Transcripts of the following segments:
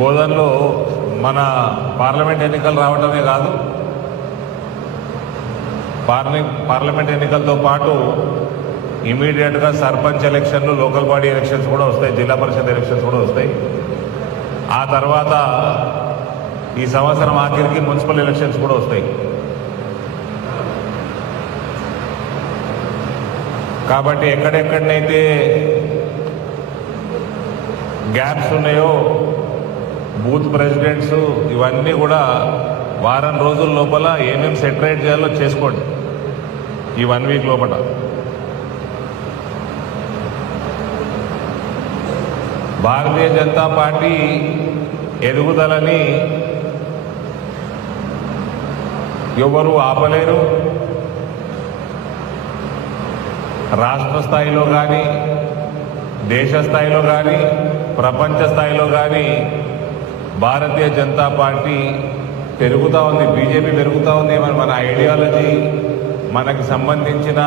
బోధనలో మన పార్లమెంట్ ఎన్నికలు రావడమే కాదు, పార్లమెంట్ ఎన్నికలతో పాటు ఇమీడియట్గా సర్పంచ్ ఎలక్షన్లు, లోకల్ బాడీ ఎలక్షన్స్ కూడా వస్తాయి, జిల్లా పరిషత్ ఎలక్షన్స్ కూడా వస్తాయి. ఆ తర్వాత ఈ సంవత్సరం ఆఖరికి మున్సిపల్ ఎలక్షన్స్ కూడా వస్తాయి. కాబట్టి ఎక్కడెక్కడనైతే గ్యాప్స్ ఉన్నాయో బూత్ ప్రెసిడెంట్స్ ఇవన్నీ కూడా వారం రోజుల లోపల ఏమేమి సెటరేట్ చేయాలో చేసుకోండి. ఈ 1 వీక్ లోపల భారతీయ జనతా పార్టీ ఎదుగుదలని ఎవరు ఆపలేరు. రాష్ట్ర స్థాయిలో కానీ, దేశ స్థాయిలో కానీ, ప్రపంచ స్థాయిలో కానీ భారతీయ జనతా పార్టీ పెరుగుతూ ఉంది, బీజేపీ పెరుగుతూ ఉంది. మన ఐడియాలజీ, మనకి సంబంధించిన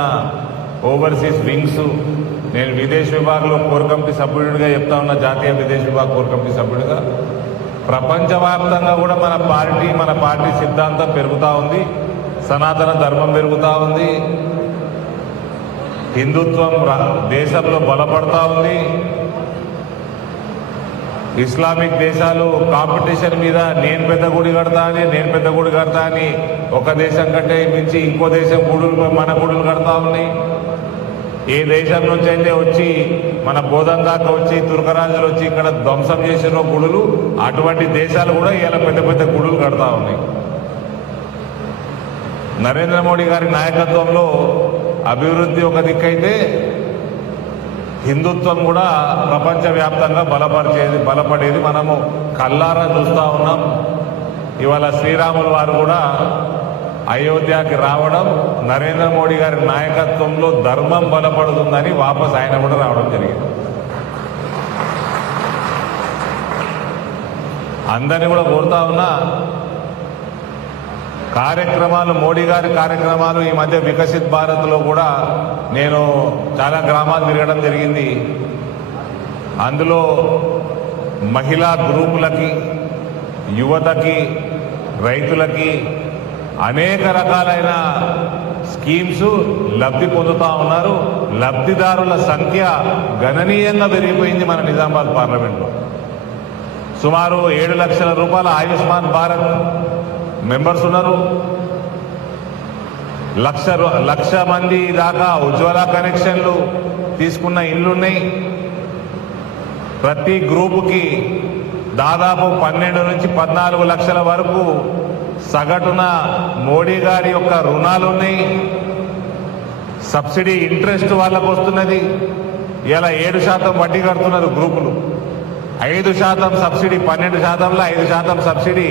ఓవర్సీస్ వింగ్స్, నేను విదేశ్ విభాగంలో కోర్ కమిటీ సభ్యుడిగా చెప్తా ఉన్నా, జాతీయ విదేశ్ విభాగ కోర్ కమిటీ సభ్యుడిగా. ప్రపంచవ్యాప్తంగా కూడా మన పార్టీ సిద్ధాంతం పెరుగుతూ ఉంది, సనాతన ధర్మం పెరుగుతూ ఉంది, హిందుత్వం దేశంలో బలపడతా ఉంది. ఇస్లామిక్ దేశాలు కాంపిటీషన్ మీద నేను పెద్ద గుడి కడతా అని ఒక దేశం కంటే మించి ఇంకో దేశం మన గుడులు కడతా ఉన్నాయి. ఏ దేశం నుంచి అయితే వచ్చి మన బోధన్ దాకా వచ్చి తుర్కరాజులు వచ్చి ఇక్కడ ధ్వంసం చేసిన గుడులు, అటువంటి దేశాలు కూడా ఇలా పెద్ద పెద్ద గుడులు కడతా ఉన్నాయి. నరేంద్ర మోడీ గారి నాయకత్వంలో అభివృద్ధి ఒక దిక్కైతే హిందుత్వం కూడా ప్రపంచవ్యాప్తంగా బలపడేది మనము కల్లారా చూస్తూ ఉన్నాం. ఇవాళ శ్రీరాములు వారు కూడా అయోధ్యకి రావడం, నరేంద్ర మోడీ గారి నాయకత్వంలో ధర్మం బలపడుతుందని వాపస్ ఆయన కూడా రావడం జరిగింది. అందరినీ కూడా కోరుతా ఉన్నా, కార్యక్రమాలు, మోడీ గారి కార్యక్రమాలు ఈ మధ్య వికసిత్ భారత్లో కూడా నేను చాలా గ్రామాలు తిరగడం జరిగింది. అందులో మహిళా గ్రూపులకి, యువతకి, రైతులకి అనేక రకాలైన స్కీమ్స్ లబ్ధి పొందుతూ ఉన్నారు. లబ్ధిదారుల సంఖ్య గణనీయంగా పెరిగిపోయింది మన నిజామాబాద్ పార్లమెంట్లో. సుమారు 7 లక్షల రూపాయల ఆయుష్మాన్ భారత్ మెంబర్స్ ఉన్నారు. లక్ష మంది దాకా ఉజ్వల కనెక్షన్లు తీసుకున్న ఇళ్లున్నాయి. ప్రతి గ్రూపుకి దాదాపు 12 నుంచి 14 లక్షల వరకు సగటున మోడీ గారి యొక్క రుణాలు ఉన్నాయి. సబ్సిడీ ఇంట్రెస్ట్ వాళ్ళకు వస్తున్నది. ఇలా 7% వడ్డీ కడుతున్నారు గ్రూపులు. 5% సబ్సిడీ, 12%లో 5% సబ్సిడీ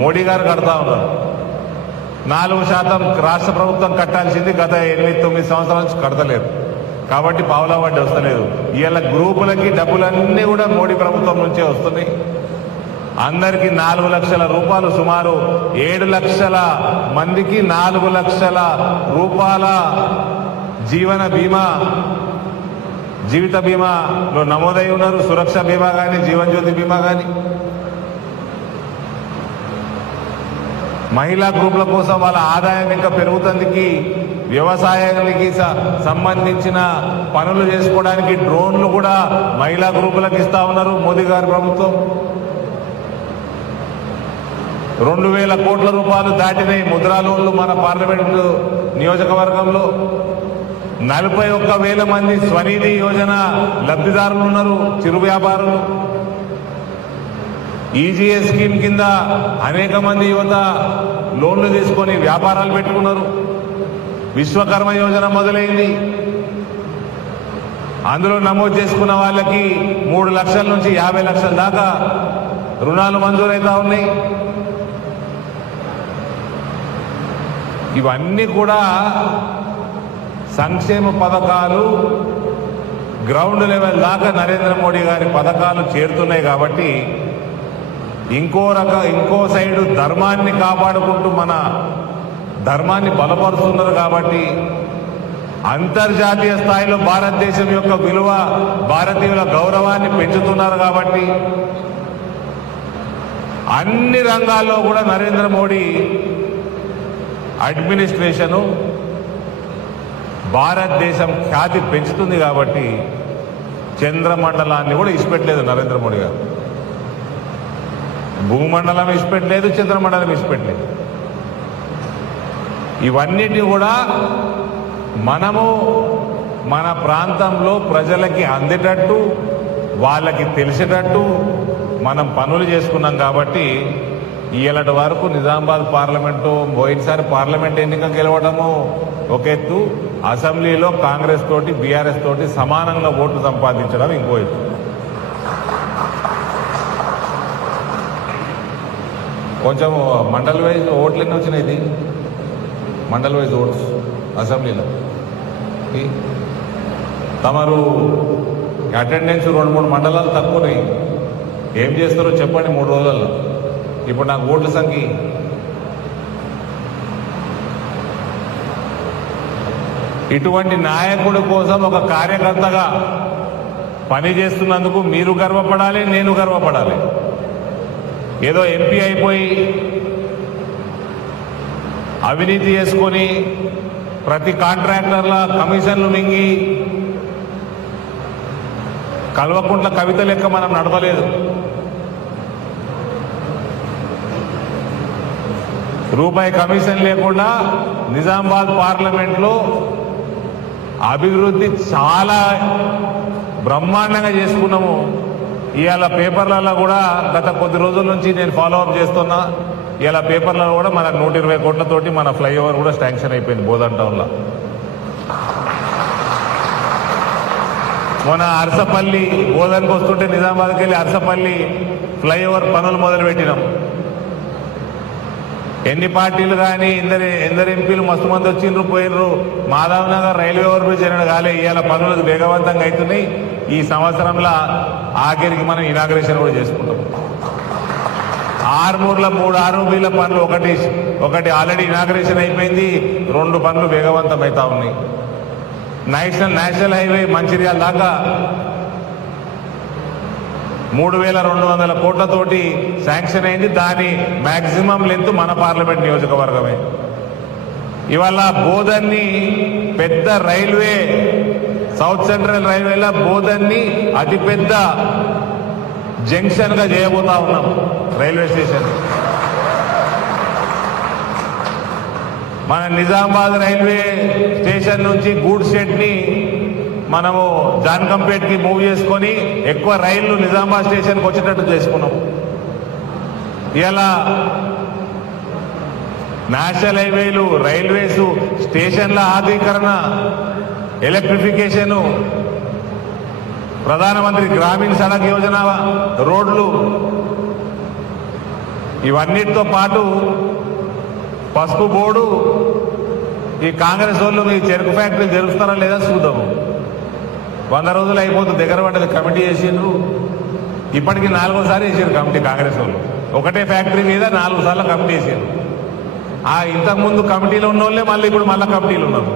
మోడీ గారు కడతా ఉన్నారు. 4% రాష్ట్ర ప్రభుత్వం కట్టాల్సింది గత 8-9 సంవత్సరాల నుంచి కడతలేదు. కాబట్టి పావులా వడ్డీ వస్తలేదు. ఇవాళ గ్రూపులకి డబ్బులన్నీ కూడా మోడీ ప్రభుత్వం నుంచే వస్తున్నాయి. అందరికీ 4 లక్షల రూపాయలు, సుమారు 7 లక్షల మందికి 4 లక్షల రూపాయల జీవిత బీమాలో నమోదై ఉన్నారు. సురక్ష బీమా కానీ, జీవన్ జ్యోతి బీమా కానీ. మహిళా గ్రూపుల కోసం వాళ్ళ ఆదాయం ఇంకా పెరుగుతందుకు, వ్యవసాయానికి సంబంధించిన పనులు చేసుకోవడానికి డ్రోన్లు కూడా మహిళా గ్రూపులకు ఇస్తా ఉన్నారు మోదీ గారి ప్రభుత్వం. 2,000 కోట్ల రూపాయలు దాటినాయి ముద్రా లోన్లు మన పార్లమెంటు నియోజకవర్గంలో. 41,000 మంది స్వనిధి యోజన లబ్ధిదారులు ఉన్నారు, చిరు వ్యాపారులు. ఈజీఎస్ స్కీమ్ కింద అనేక మంది యువత లోన్లు తీసుకొని వ్యాపారాలు పెట్టుకున్నారు. విశ్వకర్మ యోజన మొదలైంది. అందులో నమోదు చేసుకున్న వాళ్ళకి 3 లక్షల నుంచి 50 లక్షల దాకా రుణాలు మంజూరైతా ఉన్నాయి. ఇవన్నీ కూడా సంక్షేమ పథకాలు గ్రౌండ్ లెవెల్ దాకా నరేంద్ర మోడీ గారి పథకాలు చేరుతున్నాయి. కాబట్టి ఇంకో సైడు ధర్మాన్ని కాపాడుకుంటూ మన ధర్మాన్ని బలపరుస్తున్నారు. కాబట్టి అంతర్జాతీయ స్థాయిలో భారతదేశం యొక్క విలువ, భారతీయుల గౌరవాన్ని పెంచుతున్నారు. కాబట్టి అన్ని రంగాల్లో కూడా నరేంద్ర మోడీ అడ్మినిస్ట్రేషను భారతదేశం ఖ్యాతి పెంచుతుంది కాబట్టి చంద్రమండలాన్ని కూడా ఇష్టపెట్టలేదు నరేంద్ర మోడీ గారు. భూమండలం ఇష్టపెట్టలేదు, చంద్రమండలం ఇష్టపెట్టలేదు. ఇవన్నిటి కూడా మనము మన ప్రాంతంలో ప్రజలకి అందేటట్టు, వాళ్ళకి తెలిసేటట్టు మనం పనులు చేసుకున్నాం కాబట్టి ఇయ్యలటి వరకు నిజామాబాద్ పార్లమెంటు, పోయినసారి పార్లమెంట్ ఎన్నిక గెలవడము ఒక ఎత్తు, అసెంబ్లీలో కాంగ్రెస్ తోటి బీఆర్ఎస్ తోటి సమానంగా ఓట్లు సంపాదించడం ఇంకో ఎత్తు. కొంచెం మండల్ వైజ్ ఓట్లు ఎన్ని వచ్చినాయి? మండల్ వైజ్ ఓట్స్ అసెంబ్లీలో తమరు అటెండెన్స్ 2-3 మండలాలు తక్కువనాయి. ఏం చేస్తారో చెప్పండి 3 రోజుల్లో. ఇప్పుడు నాకు ఓట్ల సంఖ్య ఇటువంటి నాయకుడి కోసం ఒక కార్యకర్తగా పనిచేస్తున్నందుకు మీరు గర్వపడాలి, నేను గర్వపడాలి. ఏదో ఎంపీ అయిపోయి అవినీతి చేసుకొని ప్రతి కాంట్రాక్టర్ల కమిషన్లు మింగి కల్వకుంట్ల కవిత లెక్క మనం నడపలేదు. రూపాయి కమిషన్ లేకుండా నిజామాబాద్ పార్లమెంట్లో అభివృద్ధి చాలా బ్రహ్మాండంగా చేసుకున్నాము. ఇవాళ పేపర్లలో కూడా గత కొద్ది రోజుల నుంచి నేను ఫాలోఅప్ చేస్తున్నా. ఇవాళ పేపర్లలో కూడా మనకు 120 కోట్లతోటి మన ఫ్లైఓవర్ కూడా శాంక్షన్ అయిపోయింది బోధన్ టౌన్లో. మొన్న అరసపల్లి బోధన్కి వస్తుంటే నిజామాబాద్కి వెళ్ళి అరసపల్లి ఫ్లైఓవర్ పనులు మొదలుపెట్టినాం. ఎన్ని పార్టీలు కానీ ఎందరు ఎంపీలు మస్తు మంది వచ్చిండ్రు పోయినరు. Madhav Nagar railway over bridge అయినా కాలే. ఇవాళ పనులు వేగవంతంగా అవుతున్నాయి. ఈ సంవత్సరంలో ఆఖరికి మనం ఇనాగ్రేషన్ కూడా చేసుకుంటాం. ఆర్మూర్లో 3 ROBల పనులు ఒకటి ఆల్రెడీ ఇనాగ్రేషన్ అయిపోయింది. 2 పనులు వేగవంతం అవుతా ఉన్నాయి. నేషనల్ హైవే మంచిర్యాల దాకా 3200 కోట్లతోటి శాంక్షన్ అయింది. దాని మాక్సిమం లెంత్ మన పార్లమెంట్ నియోజకవర్గమే. ఇవాళ బోధన్ని పెద్ద రైల్వే, సౌత్ సెంట్రల్ రైల్వేలో బోధన్ని అతిపెద్ద జంక్షన్ గా చేయబోతా ఉన్నాం. రైల్వే స్టేషన్ మన నిజామాబాద్ రైల్వే స్టేషన్ నుంచి గూడ్స్ షెడ్ ని మనము జాన్కంపేట్ కి మూవ్ చేసుకొని ఎక్కువ రైళ్లు నిజామాబాద్ స్టేషన్కి వచ్చేటట్టు చేసుకున్నాం. ఇలా నేషనల్ హైవేలు, రైల్వేస్, స్టేషన్ల ఆధునీకరణ, ఎలక్ట్రిఫికేషను, ప్రధానమంత్రి గ్రామీణ సడక్ యోజన రోడ్లు, ఇవన్నిటితో పాటు పసుపు బోర్డు. ఈ కాంగ్రెస్ వాళ్ళు మీ చెరుకు ఫ్యాక్టరీలు జరుపుతారా లేదా చూద్దాము. 100 రోజులు అయిపోతుంది, దగ్గర పడ్డది. కమిటీ చేసిండ్రు, ఇప్పటికీ 4వ సారి వేసారు కమిటీ. కాంగ్రెస్ వాళ్ళు ఒకటే ఫ్యాక్టరీ మీద 4 సార్లు కమిటీ వేసారు. ఇంతకుముందు కమిటీలో ఉన్న వాళ్ళే ఇప్పుడు మళ్ళీ కమిటీలు ఉన్నారు.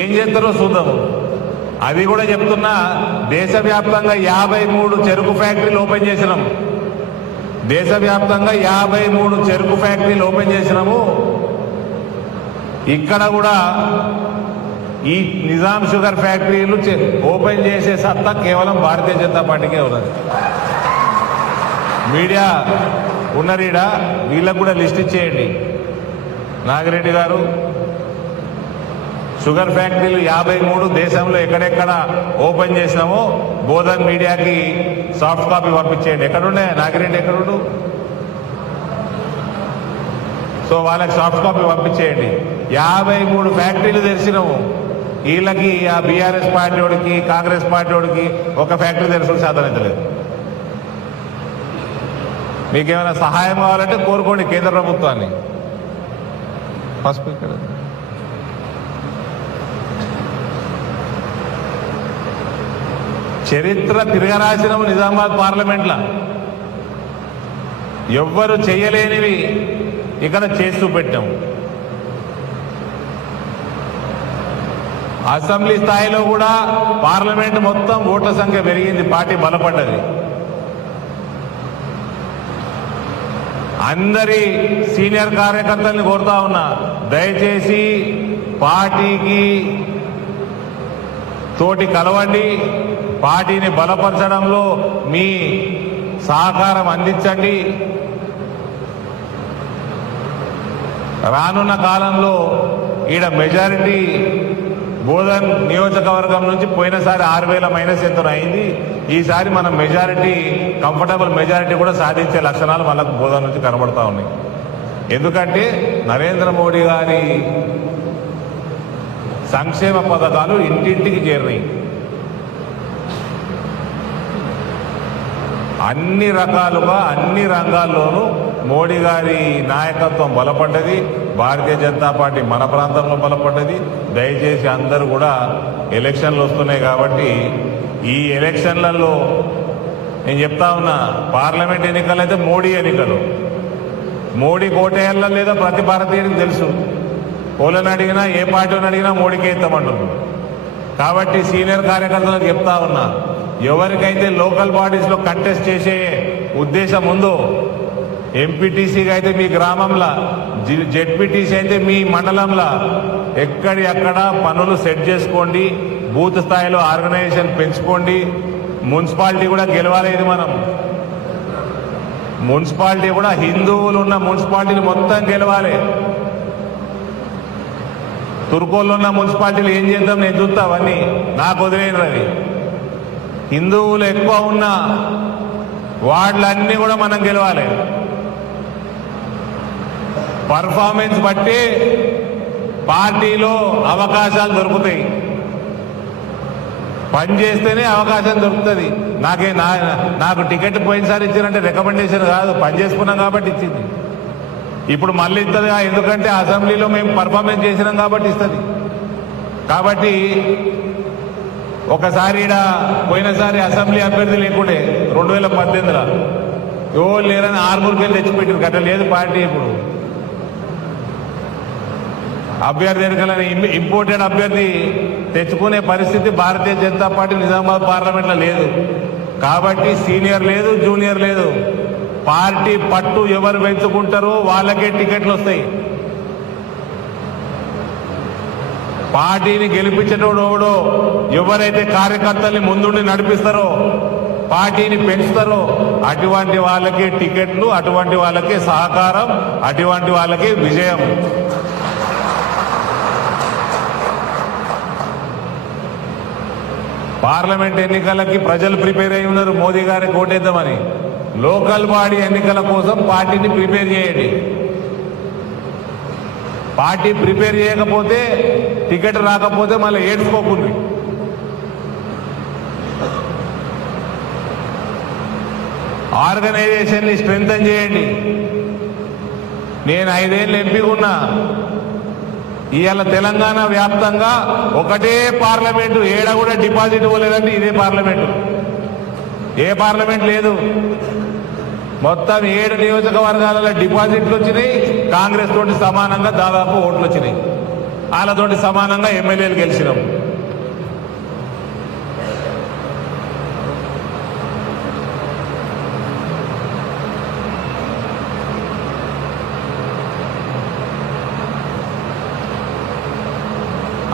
ఏం చేస్తారో చూద్దాము. అది కూడా చెప్తున్నా, దేశవ్యాప్తంగా 53 చెరుకు ఫ్యాక్టరీలు ఓపెన్ చేసినాం. దేశవ్యాప్తంగా 53 చెరుకు ఫ్యాక్టరీలు ఓపెన్ చేసినాము. ఇక్కడ కూడా ఈ నిజాం షుగర్ ఫ్యాక్టరీలు ఓపెన్ చేసే సత్తా కేవలం భారతీయ జనతా పార్టీకే ఉన్నది. మీడియా ఉన్నరీడా, వీళ్ళకు కూడా లిస్ట్ ఇచ్చేయండి. నాగిరెడ్డి గారు, షుగర్ ఫ్యాక్టరీలు 53 దేశంలో ఎక్కడెక్కడ ఓపెన్ చేసినామో బోధన్ మీడియాకి సాఫ్ట్ కాపీ పంపించేయండి. ఎక్కడుండే నాగిరెడ్డి, ఎక్కడుండు? సో వాళ్ళకి సాఫ్ట్ కాపీ పంపించేయండి. 53 ఫ్యాక్టరీలు తెరిచినాము. వీళ్ళకి ఆ బీఆర్ఎస్ పార్టీ వాడికి, కాంగ్రెస్ పార్టీ వాడికి ఒక ఫ్యాక్టరీ తెరచడం సాధనించలేదు. మీకేమైనా సహాయం కావాలంటే కోరుకోండి కేంద్ర ప్రభుత్వాన్ని. పసుపు ఇక్కడ చరిత్ర తిరగరాసినాము. నిజామాబాద్ పార్లమెంట్ల ఎవ్వరు చేయలేనివి ఇక్కడ చేస్తూ పెట్టాము. అసెంబ్లీ స్థాయిలో కూడా పార్లమెంట్ మొత్తం ఓట్ల సంఖ్య పెరిగింది, పార్టీ బలపడ్డది. అందరి సీనియర్ కార్యకర్తల్ని కోరుతా ఉన్నా, దయచేసి పార్టీకి తోటి కలవండి, పార్టీని బలపరచడంలో మీ సహకారం అందించండి. రానున్న కాలంలో ఈడ మెజారిటీ బోధన్ నియోజకవర్గం నుంచి పోయినసారి 6,000 మైనస్ ఎంతో అయింది. ఈసారి మనం మెజారిటీ కంఫర్టబుల్ మెజారిటీ కూడా సాధించే లక్షణాలు మనకు బోధన్ నుంచి కనబడతా ఉన్నాయి. ఎందుకంటే నరేంద్ర మోడీ గారి సంక్షేమ పథకాలు ఇంటింటికి చేరినాయి. అన్ని రకాలుగా అన్ని రంగాల్లోనూ మోడీ గారి నాయకత్వం బలపడ్డది. భారతీయ జనతా పార్టీ మన ప్రాంతంలో బలపడ్డది. దయచేసి అందరూ కూడా ఎలక్షన్లు వస్తున్నాయి కాబట్టి ఈ ఎలక్షన్లలో నేను చెప్తా ఉన్నా, పార్లమెంట్ ఎన్నికలు అయితే మోడీ ఎన్నికలు. మోడీ కోటేయాల లేదా ప్రతి భారతీయుడికి తెలుసు. ఓళ్ళని అడిగినా ఏ పార్టీని అడిగినా మోడీకే ఇస్తామంటున్నారు. కాబట్టి సీనియర్ కార్యకర్తలకు చెప్తా ఉన్నా, ఎవరికైతే లోకల్ బాడీస్లో కంటెస్ట్ చేసే ఉద్దేశం ఉందో, ఎంపీటీసీగా అయితే మీ గ్రామంలో, జెడ్పీటీసీ అయితే మీ మండలంలో ఎక్కడి పనులు సెట్ చేసుకోండి. బూత్ స్థాయిలో ఆర్గనైజేషన్ పెంచుకోండి. మున్సిపాలిటీ కూడా గెలవాలి. ఇది మనం మున్సిపాలిటీ కూడా హిందువులు ఉన్న మున్సిపాలిటీలు మొత్తం గెలవాలి. తుర్కోళ్ళు ఉన్న మున్సిపాలిటీలు ఏం చేద్దాం నేను చూస్తా, అవన్నీ నాకు వదిలేను. రవి హిందువులు ఎక్కువ ఉన్న వార్డులన్నీ కూడా మనం గెలవాలి. పర్ఫార్మెన్స్ బట్టి పార్టీలో అవకాశాలు దొరుకుతాయి. పని చేస్తేనే అవకాశం దొరుకుతుంది. నాకు టికెట్ పోయినసారి ఇచ్చారంటే రికమెండేషన్ కాదు, పని చేసుకున్నాం కాబట్టి ఇచ్చింది. ఇప్పుడు మళ్ళీ ఇస్తుంది, ఎందుకంటే అసెంబ్లీలో మేము పర్ఫార్మెన్స్ చేసినాం కాబట్టి ఇస్తుంది. కాబట్టి ఒకసారి పోయినసారి అసెంబ్లీ అభ్యర్థి లేకుండే 2018లో ఎవరు లేరని 6 తెచ్చిపెట్టారు. గట్ట లేదు పార్టీ. ఇప్పుడు అభ్యర్థి ఎన్నికలని ఇంపోర్టెడ్ అభ్యర్థి తెచ్చుకునే పరిస్థితి భారతీయ జనతా పార్టీ నిజామాబాద్ పార్లమెంట్లో లేదు. కాబట్టి సీనియర్ లేదు, జూనియర్ లేదు. పార్టీ పట్టు ఎవరు పెంచుకుంటారో వాళ్ళకే టికెట్లు వస్తాయి. పార్టీని గెలిపించేటోడు ఎవడో, ఎవరైతే కార్యకర్తల్ని ముందుండి నడిపిస్తారో, పార్టీని పెంచుతారో అటువంటి వాళ్ళకే టికెట్లు, అటువంటి వాళ్ళకే సహకారం, అటువంటి వాళ్ళకే విజయం. పార్లమెంట్ ఎన్నికలకి ప్రజలు ప్రిపేర్ అయి ఉన్నారు మోదీ గారికి ఓటేద్దామని. లోకల్ బాడీ ఎన్నికల కోసం పార్టీని ప్రిపేర్ చేయండి. పార్టీ ప్రిపేర్ చేయకపోతే, టికెట్ రాకపోతే మళ్ళీ ఏడ్చుకోకుండ్రి. ఆర్గనైజేషన్ని స్ట్రెంగ్తన్ చేయండి. నేను 5 ఏళ్ళు ఎంపీగా ఉన్నా. ఇవాళ తెలంగాణ వ్యాప్తంగా ఒకటే పార్లమెంటు, ఏడ కూడా డిపాజిట్ ఇవ్వలేదంటే ఇదే పార్లమెంటు. ఏ పార్లమెంట్ లేదు. మొత్తం 7 నియోజకవర్గాలలో డిపాజిట్లు వచ్చినాయి. కాంగ్రెస్ తోటి సమానంగా దాదాపు ఓట్లు వచ్చినాయి. వాళ్ళతోటి సమానంగా ఎమ్మెల్యేలు గెలిచినాం.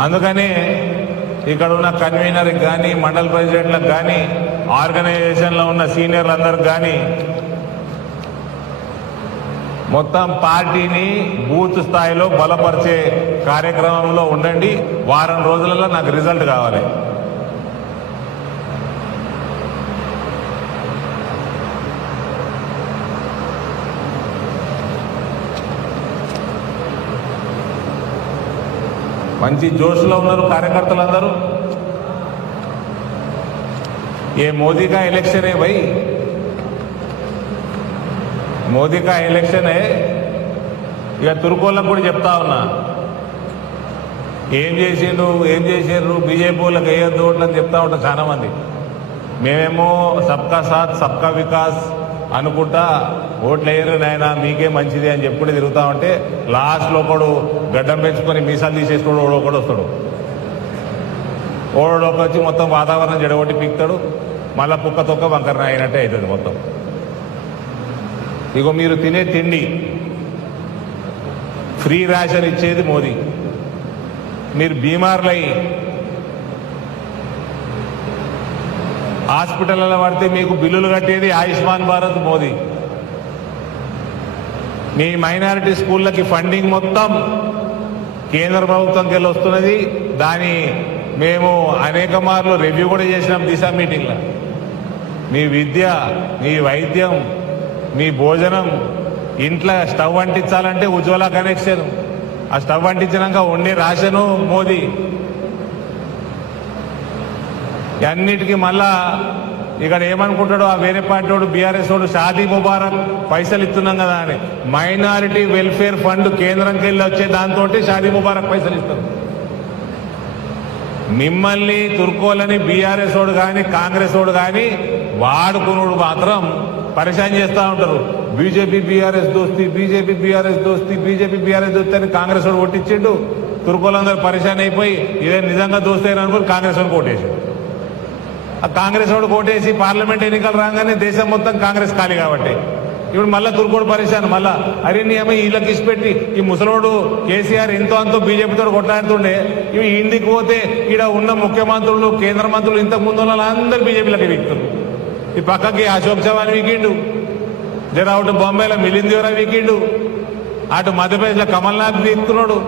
అందుకని ఇక్కడ ఉన్న కన్వీనర్కి కానీ, మండల ప్రెసిడెంట్లకు కానీ, ఆర్గనైజేషన్లో ఉన్న సీనియర్లందరికి కానీ మొత్తం పార్టీని బూత్ స్థాయిలో బలపరిచే కార్యక్రమంలో ఉండండి. వారం రోజులలో నాకు రిజల్ట్ కావాలి. మంచి జోష్లో ఉన్నారు కార్యకర్తలందరూ. ఏ మోదీ కా ఎలక్షన్ है भाई, మోదీ కా ఎలక్షన్ है. ఇక తుర్కోళ్ళకు కూడా చెప్తా ఉన్నా, ఏం చేసిండ్రు బీజేపీ వాళ్ళకి వేయొద్దు ఓట్లని చెప్తా ఉంటా చాలా మంది. మేమేమో సబ్కా సాత్ సబ్కా వికాస్ అనుకుంటా ఓట్లు వేయరు నాయన మీకే మంచిది అని చెప్పుకుంటే తిరుగుతా ఉంటే లాస్ట్లో ఒకడు గడ్డం పెంచుకొని మీసాలు తీసేసుకోడు ఒకడు వస్తాడు. ఓడొక వచ్చి మొత్తం వాతావరణం జడగొట్టి పీక్తాడు. మళ్ళా కుక్క తొక్క వంకరన అయినట్టే అవుతుంది మొత్తం. ఇగో మీరు తినే తిండి ఫ్రీ రేషన్ ఇచ్చేది మోదీ. మీరు బీమార్లై హాస్పిటల్లో పడితే మీకు బిల్లులు కట్టేది ఆయుష్మాన్ భారత్ మోదీ. మీ మైనారిటీ స్కూళ్ళకి ఫండింగ్ మొత్తం కేంద్ర ప్రభుత్వంకి వెళ్ళి వస్తున్నది. దాని మేము అనేక మార్లు రివ్యూ కూడా చేసినాం దిశ మీటింగ్లో. మీ విద్య, మీ వైద్యం, మీ భోజనం, ఇంట్లో స్టవ్ అంటించాలంటే ఉజ్వల కనెక్షన్, ఆ స్టవ్ అంటించినాక వండే రేషను మోదీ. అన్నిటికీ మళ్ళా ఇక్కడ ఏమనుకుంటాడు ఆ వేరే పార్టీ వాడు, బీఆర్ఎస్ వాడు, షాదీ ముబారక్ పైసలు ఇస్తున్నాం కదా అని మైనారిటీ వెల్ఫేర్ ఫండ్ కేంద్రంకి వెళ్ళి వచ్చే దాంతో షాదీ ముబారక్ పైసలు ఇస్తారు. మిమ్మల్ని తుర్కోలని బీఆర్ఎస్ వాడు కానీ కాంగ్రెస్ వాడు కానీ వాడుకునుడు మాత్రం పరిశాన్ చేస్తూ ఉంటారు. బీజేపీ బీఆర్ఎస్ దోస్తి, బీజేపీ బీఆర్ఎస్ దోస్తి, బీజేపీ బీఆర్ఎస్ దోస్తి అని కాంగ్రెస్ వాడు కొట్టించిండు. తుర్కోలందరూ పరిశాన్ అయిపోయి ఇదే నిజంగా దోస్తైన అనుకుని కాంగ్రెస్ వాడు కొట్టేసాడు. ఆ కాంగ్రెస్ వాడు కోటేసి పార్లమెంట్ ఎన్నికలు రాగానే దేశం మొత్తం కాంగ్రెస్ ఖాళీ కాబట్టి ఇప్పుడు మళ్ళా తుర్కోడు పరిశాను. మళ్ళా అరే నియమ వీళ్ళకి ఇచ్చిపెట్టి ఈ ముసలోడు కేసీఆర్ ఎంతో అంతో బీజేపీతో కొట్లాడుతుండే ఇవి ఇంటికి పోతే ఈడ ఉన్న ముఖ్యమంత్రులు, కేంద్ర మంత్రులు, ఇంతకు ముందు వాళ్ళందరూ బీజేపీలకి వీక్తున్నారు. ఈ పక్కకి అశోక్ చవాన్ వీకిండు, జర అటు బొంబాయిలో మిలింద్ దేవరా వీకిండు, అటు మధ్యప్రదేశ్లో కమల్నాథ్ వీక్తున్నాడు,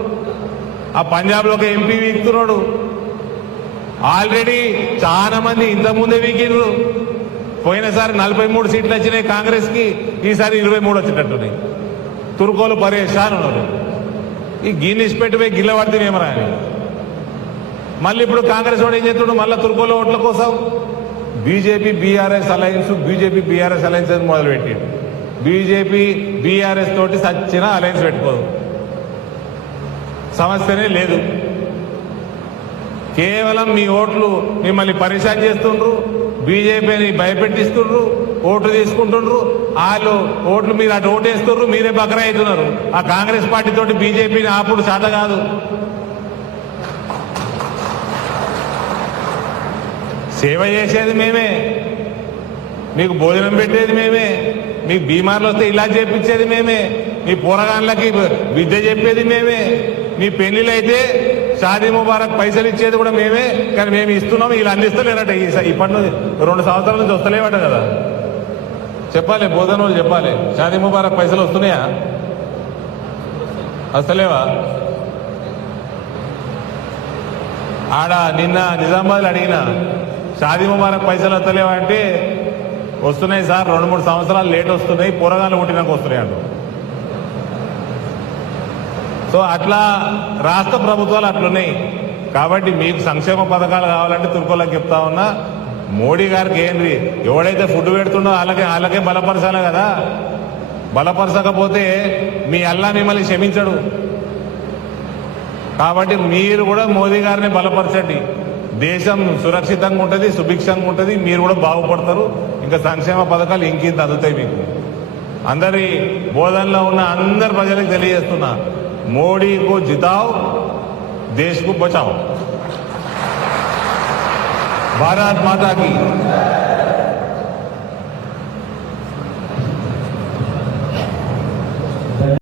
ఆ పంజాబ్లో ఒక ఎంపీ వీక్తున్నాడు. ఆల్రెడీ చాలా మంది ఇంతకుముందే వీకిండ్రు. పోయినసారి 43 సీట్లు వచ్చినాయి కాంగ్రెస్ కి, ఈసారి 23 వచ్చేటట్టున్నాయి. తుర్కోలు పరేషాన్ ఉన్నారు. ఈ గిన్నెస్ పెట్టిపోయి గిల్లబడితే ఏమరా అని మళ్ళీ ఇప్పుడు కాంగ్రెస్ వాడు ఏం చేస్తున్నాడు, మళ్ళీ తుర్కోల ఓట్ల కోసం BJP BRS alliance, BJP BRS alliance అని మొదలుపెట్టాడు. బీజేపీ బీఆర్ఎస్ తోటి సచ్చిన అలయన్స్ పెట్టుకోదు, సమస్యనే లేదు. కేవలం మీ ఓట్లు మిమ్మల్ని పరిశాన్ చేస్తుండ్రు, బీజేపీని భయపెట్టిస్తుండ్రు, ఓట్లు తీసుకుంటుండ్రు. వాళ్ళు ఓట్లు మీరు అటు ఓటేస్తుండ్రు, మీరే బకరా అవుతున్నారు. ఆ కాంగ్రెస్ పార్టీ తోటి బీజేపీని ఆపుడు సాధ కాదు. సేవ చేసేది మేమే, మీకు భోజనం పెట్టేది మేమే, మీకు బీమార్లు వస్తే ఇలా చేపించేది మేమే, మీ పోరగాన్లకి విద్య చెప్పేది మేమే, మీ పెళ్లిళ్ళు అయితే షాదీ ముబారక్ పైసలు ఇచ్చేది కూడా మేమే. కానీ మేము ఇస్తున్నాం, వీళ్ళు అందిస్తలేరట. ఇప్పటి నుంచి 2 సంవత్సరాల నుంచి వస్తలేవట కదా. చెప్పాలి, బోధన వాళ్ళు చెప్పాలి. షాదీ ముబారక్ పైసలు వస్తున్నాయా, వస్తలేవా? ఆడ నిన్న నిజామాబాద్లో అడిగిన షాదీ ముబారక్ పైసలు వస్తలేవా అంటే వస్తున్నాయి సార్, 2-3 సంవత్సరాలు లేట్ వస్తున్నాయి, పోరగాళ్ళు పుట్టినాక వస్తున్నాయి అంట. సో అట్లా రాష్ట్ర ప్రభుత్వాలు అట్లున్నాయి. కాబట్టి మీకు సంక్షేమ పథకాలు కావాలంటే తుర్కోలకు చెప్తా ఉన్నా, మోడీ గారికి ఏంటి, ఎవడైతే ఫుడ్ పెడుతుండో వాళ్ళకే బలపరచాలి కదా. బలపరచకపోతే మీ అల్లా మిమ్మల్ని క్షమించడు. కాబట్టి మీరు కూడా మోదీ గారిని బలపరచండి. దేశం సురక్షితంగా ఉంటుంది, సుభిక్షంగా ఉంటుంది, మీరు కూడా బాగుపడతారు. ఇంకా సంక్షేమ పథకాలు ఇంకింత అందుతాయి మీకు. అందరి బోధనలో ఉన్న అందరి ప్రజలకు తెలియజేస్తున్నా, మోడీ को जिताओ, देश को बचाओ. भारत माता की